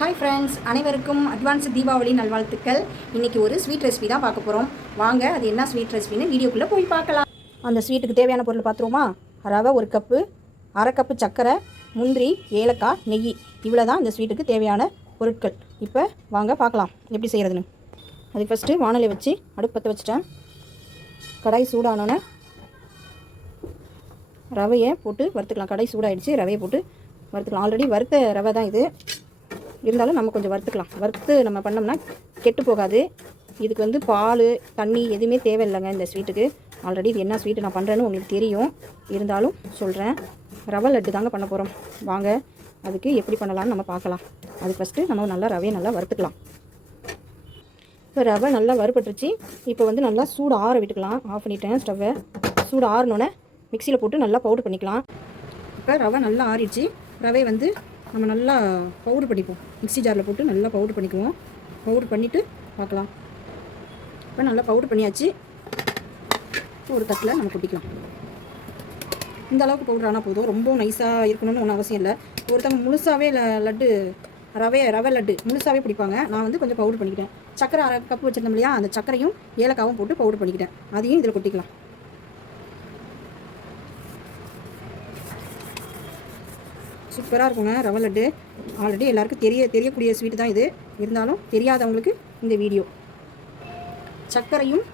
Hi friends அனைவருக்கும் advance Deepavali நல்வாழ்த்துக்கள். இன்றைக்கி ஒரு ஸ்வீட் ரெசிபி தான் பார்க்க போகிறோம் வாங்க அது என்ன ஸ்வீட் ரெசிபின்னு வீடியோக்குள்ளே போய் பார்க்கலாம். அந்த ஸ்வீட்டுக்கு தேவையான பொருள் பார்த்துருவோமா? ரவை ஒரு கப்பு அரை கப்பு சர்க்கரை முந்திரி ஏலக்காய் நெய். இவ்வளோ தான் இந்த ஸ்வீட்டுக்கு தேவையான பொருட்கள். இப்போ வாங்க பார்க்கலாம் எப்படி செய்கிறதுன்னு அது ஃபஸ்ட்டு வானலை வச்சு அடுப்பு பற்ற வச்சுட்டேன். கடாய் சூடானோன்னே ரவையை போட்டு வறுத்துக்கலாம். கடாய் சூடாயிடுச்சு ரவையை போட்டு வறுத்துக்கலாம். ஆல்ரெடி வறுத்த ரவை தான் இது. இருந்தாலும் நம்ம கொஞ்சம் வறுத்துக்கலாம். வறுத்து நம்ம பண்ணோம்னா கெட்டு போகாது. இதுக்கு வந்து பால் தண்ணி எதுவுமே தேவையில்லைங்க இந்த ஸ்வீட்டுக்கு. ஆல்ரெடி இது என்ன ஸ்வீட்டு நான் பண்ணுறேன்னு உங்களுக்கு தெரியும். இருந்தாலும் சொல்கிறேன் ரவை லட்டு தாங்க பண்ண போகிறோம் வாங்க அதுக்கு எப்படி பண்ணலாம்னு நம்ம பார்க்கலாம். அது ஃபஸ்ட்டு நம்ம நல்லா ரவையை நல்லா வறுத்துக்கலாம். இப்போ ரவை நல்லா வறுபட்டுருச்சு. இப்போ வந்து நல்லா சூடு ஆற விட்டுக்கலாம். ஆஃப் பண்ணிட்டேன் ஸ்டவ்வை சூடு ஆறினோன்னே மிக்சியில் போட்டு நல்லா பவுடர் பண்ணிக்கலாம். இப்போ ரவை நல்லா ஆறிடுச்சு. ரவை வந்து நம்ம நல்லா பவுடர் பண்ணிப்போம். மிக்ஸி ஜாரில் போட்டு நல்லா பவுடர் பண்ணிக்குவோம். பவுடர் பண்ணிவிட்டு பார்க்கலாம். இப்போ நல்லா பவுடர் பண்ணியாச்சு. ஒரு தட்டில் நம்ம கொட்டிக்கலாம். இந்த அளவுக்கு பவுடர் ஆனால் போதும். ரொம்ப நைஸாக இருக்கணும்னு ஒன்றும் அவசியம் இல்லை. ஒருத்தவங்க முழுசாகவே லட்டு ரவை ரவை லட்டு முழுசாகவே பிடிப்பாங்க. நான் வந்து கொஞ்சம் பவுடர் பண்ணிக்கிட்டேன். சக்கரை அரை கப்பு வச்சுருந்தோம் இல்லையா? அந்த சக்கரையும் ஏலக்காவும் போட்டு பவுடர் பண்ணிக்கிட்டேன். அதையும் இதில் கொட்டிக்கலாம். சூப்பராக இருக்குங்க ரவை லட்டு. ஆல்ரெடி எல்லாருக்கும் தெரிய தெரியக்கூடிய ஸ்வீட் தான் இது. இருந்தாலும் தெரியாதவங்களுக்கு இந்த வீடியோ சர்க்கரையும்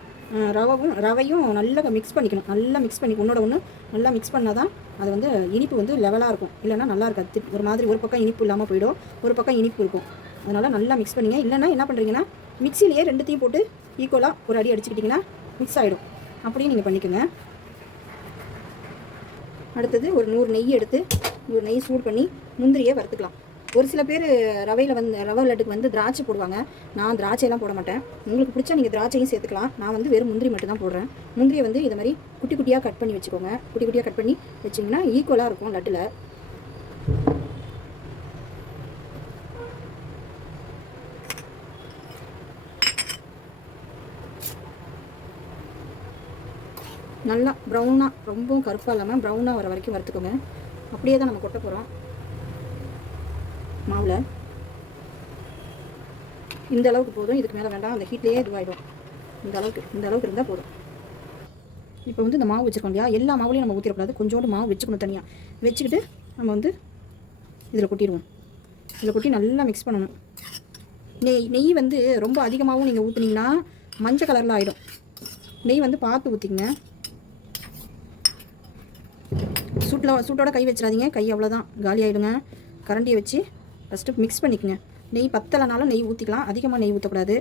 ரவவும் ரவையும் நல்லா மிக்ஸ் பண்ணிக்கணும். நல்லா மிக்ஸ் பண்ணி ஒன்றோட ஒன்று நல்லா மிக்ஸ் பண்ணால் தான் அது வந்து இனிப்பு வந்து லெவலாக இருக்கும். இல்லைனா நல்லா இருக்காது. ஒரு மாதிரி ஒரு பக்கம் இனிப்பு இல்லாமல் போயிடும். ஒரு பக்கம் இனிப்பு இருக்கும். அதனால் நல்லா மிக்ஸ் பண்ணிங்க. இல்லைன்னா என்ன பண்ணுறீங்கன்னா மிக்சிலேயே ரெண்டுத்தையும் போட்டு ஈக்குவலாக ஒரு அடி அடிச்சுக்கிட்டிங்கன்னா மிக்ஸ் ஆகிடும் அப்படியும் நீங்கள் பண்ணிக்கோங்க. அடுத்தது ஒரு நூறு நெய் எடுத்து நூறு நெய் சூடு பண்ணி முந்திரியை வறுத்துக்கலாம். ஒரு சில பேர் ரவையில் வந்து ரவை லட்டுக்கு வந்து திராட்சை போடுவாங்க. நான் திராட்சையெல்லாம் போட மாட்டேன். உங்களுக்கு பிடிச்சா நீங்கள் திராட்சையும் சேர்த்துக்கலாம். நான் வந்து வெறும் முந்திரி மட்டும் தான் போடுறேன். முந்திரியை வந்து இதை மாதிரி குட்டி குட்டியாக கட் பண்ணி வச்சுக்கோங்க. குட்டி குட்டியாக கட் பண்ணி வச்சிங்கன்னா ஈக்குவலாக இருக்கும் லட்டில். நல்லா ப்ரௌனாக ரொம்பவும் கருப்பாக இல்லாமல் ப்ரௌனாக வர வரைக்கும் வறுத்துக்கோங்க. அப்படியே தான் நம்ம கொட்ட போகிறோம் மாவில். இந்த அளவுக்கு போதும். இதுக்கு மேலே வேண்டாம். அந்த ஹீட்லேயே இதுவாகிடும் இந்த அளவுக்கு இந்த அளவுக்கு இருந்தால் போதும். இப்போ வந்து இந்த மாவு வச்சுருக்கோம் இல்லையா? எல்லா மாவுலையும் நம்ம ஊற்றிடக்கூடாது கொஞ்சோண்டு மாவு வச்சுக்கணும் தனியாக வச்சுக்கிட்டு நம்ம வந்து இதில் கொட்டிடுவோம். இதில் கொட்டி நல்லா மிக்ஸ் பண்ணணும். நெய் நெய் வந்து ரொம்ப அதிகமாகவும் நீங்கள் ஊற்றுனீங்கன்னா மஞ்சள் கலரில் ஆகிடும் நெய் வந்து பார்த்து ஊற்றிங்க சூட்டில் சூட்டோட கை வச்சிடாதீங்க. கை அவ்வளோதான் காலி ஆகிடுங்க கரண்டியை வச்சு ஃபஸ்ட்டு மிக்ஸ் பண்ணிக்கோங்க. நெய் பத்தலைனாலும் நெய் ஊற்றிக்கலாம் அதிகமாக நெய் ஊற்றக்கூடாது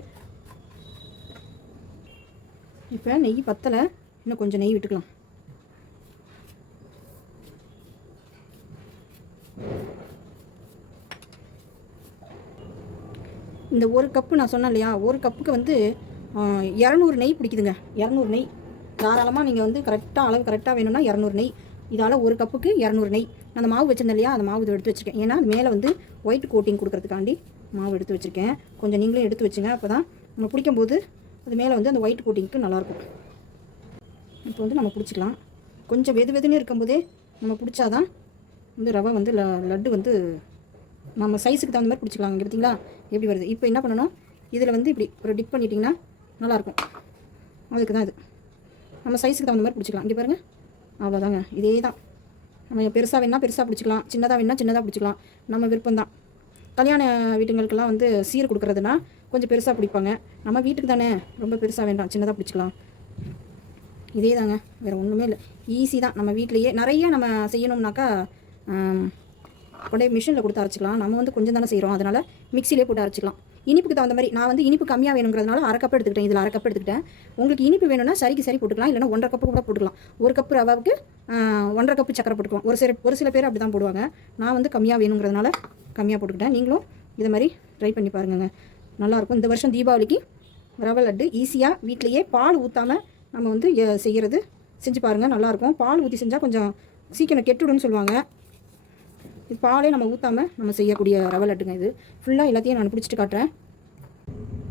இப்போ நெய் பத்தலை. இன்னும் கொஞ்சம் நெய் விட்டுக்கலாம். இந்த ஒரு கப்பு நான் சொன்னேன் இல்லையா? ஒரு கப்புக்கு வந்து இரநூறு நெய் பிடிக்குதுங்க. இரநூறு நெய். தாராளமாக நீங்கள் வந்து கரெக்டாக அளவு கரெக்டாக வேணும்னா இரநூறு நெய். இதால் ஒரு கப்புக்கு இரநூறு நெய். அந்த மாவு வச்சிருந்தேன் இல்லையா? அந்த மாவு இது எடுத்து வச்சுருக்கேன். ஏன்னா அது மேலே வந்து ஒயிட் கோட்டிங் கொடுக்கறதுக்காண்டி மாவு எடுத்து வச்சுருக்கேன். கொஞ்சம் நீங்களும் எடுத்து வச்சுங்க. அப்போ தான் நம்ம பிடிக்கும்போது அது மேலே வந்து அந்த ஒயிட் கோட்டிங்க்கு நல்லாயிருக்கும். இப்போ வந்து நம்ம பிடிச்சிக்கலாம் கொஞ்சம் வெது வெதுன்னு இருக்கும்போதே நம்ம பிடிச்சாதான் வந்து ரவை வந்து ல லட்டு வந்து நம்ம சைஸுக்கு தகுந்த மாதிரி பிடிச்சிக்கலாம் இங்கே பார்த்தீங்களா எப்படி வருது? இப்போ என்ன பண்ணணும்? இதில் வந்து இப்படி ஒரு டிப் பண்ணிட்டிங்கன்னா நல்லாயிருக்கும். அதுக்கு தான் இது. நம்ம சைஸுக்கு தகுந்த மாதிரி பிடிச்சிக்கலாம் இங்கே பாருங்கள் அவ்வளோதாங்க. இதே தான் நம்ம பெருசாக வேணால் பெருசாக பிடிச்சிக்கலாம். சின்னதாக வேணால் சின்னதாக பிடிச்சிக்கலாம். நம்ம விருப்பம் தான் கல்யாண வீட்டுங்களுக்கெல்லாம் வந்து சீர் கொடுக்குறதுனா கொஞ்சம் பெருசாக பிடிப்பாங்க. நம்ம வீட்டுக்கு தானே ரொம்ப பெருசாக வேண்டாம். சின்னதாக பிடிச்சிக்கலாம். இதே தாங்க வேறு ஒன்றுமே இல்லை. ஈஸி தான். நம்ம வீட்லேயே நிறைய நம்ம செய்யணும்னாக்கா அப்படியே மிஷினில் கொடுத்து அரைச்சிக்கலாம். நம்ம வந்து கொஞ்சம் தானே செய்கிறோம் அதனால் மிக்சிலே போட்டு அரைச்சிக்கலாம். இனிப்புக்கு தகுந்த மாதிரி நான் வந்து இனிப்பு கம்மியாக வேணுங்கிறதுனால அரை கப் எடுத்துக்கிட்டேன். இதில் அரை கப் எடுத்துக்கிட்டேன். உங்களுக்கு இனிப்பு வேணும்னா சரிக்கு சரி போட்டுக்கலாம். இல்லைன்னா ஒன்றரை கப்பு கூட போட்டுக்கலாம். ஒரு கப்பு ரவாவுக்கு ஒன்றரை கப்பு சக்கரை போட்டுக்கலாம். ஒரு சில ஒரு சில பேர் அப்படி தான் போடுவாங்க. நான் வந்து கம்மியாக வேணுங்கிறதுனால கம்மியாக போட்டுக்கிட்டேன். நீங்களும் இதை மாதிரி ட்ரை பண்ணி பாருங்கங்க. நல்லாயிருக்கும். இந்த வருஷம் தீபாவளிக்கு ரவை லட்டு ஈஸியாக வீட்லேயே பால் ஊற்றாமல் நம்ம வந்து செய்கிறது செஞ்சு பாருங்கள் நல்லாயிருக்கும். பால் ஊற்றி செஞ்சால் கொஞ்சம் சீக்கிரம் கெட்டுடுன்னு சொல்லுவாங்க. இது பாலே நம்ம ஊற்றாமல் நம்ம செய்யக்கூடிய ரவை லட்டுங்க இது. ஃபுல்லாக எல்லாத்தையும் நான் பிடிச்சிட்டு காட்டுறேன்.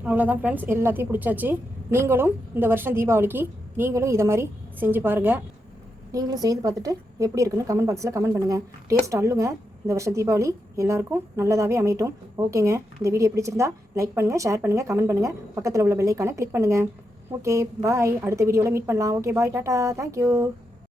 அவ்வளோதான் ஃப்ரெண்ட்ஸ் எல்லாத்தையும் பிடிச்சாச்சு. நீங்களும் இந்த வருஷம் தீபாவளிக்கு நீங்களும் இதை மாதிரி செஞ்சு பாருங்கள் நீங்களும் செய்து பார்த்துட்டு எப்படி இருக்குன்னு கமெண்ட் பாக்ஸில் கமெண்ட் பண்ணுங்கள் டேஸ்ட் அள்ளுங்க. இந்த வருஷம் தீபாவளி எல்லாருக்கும் நல்லதாகவே அமையட்டும். ஓகேங்க இந்த வீடியோ பிடிச்சிருந்தா லைக் பண்ணுங்கள் ஷேர் பண்ணுங்கள் கமெண்ட் பண்ணுங்கள் பக்கத்தில் உள்ள பெல்லைக்கான கிளிக் பண்ணுங்கள் ஓகே பாய் அடுத்த வீடியோவில் மீட் பண்ணலாம். Okay bye tata thank you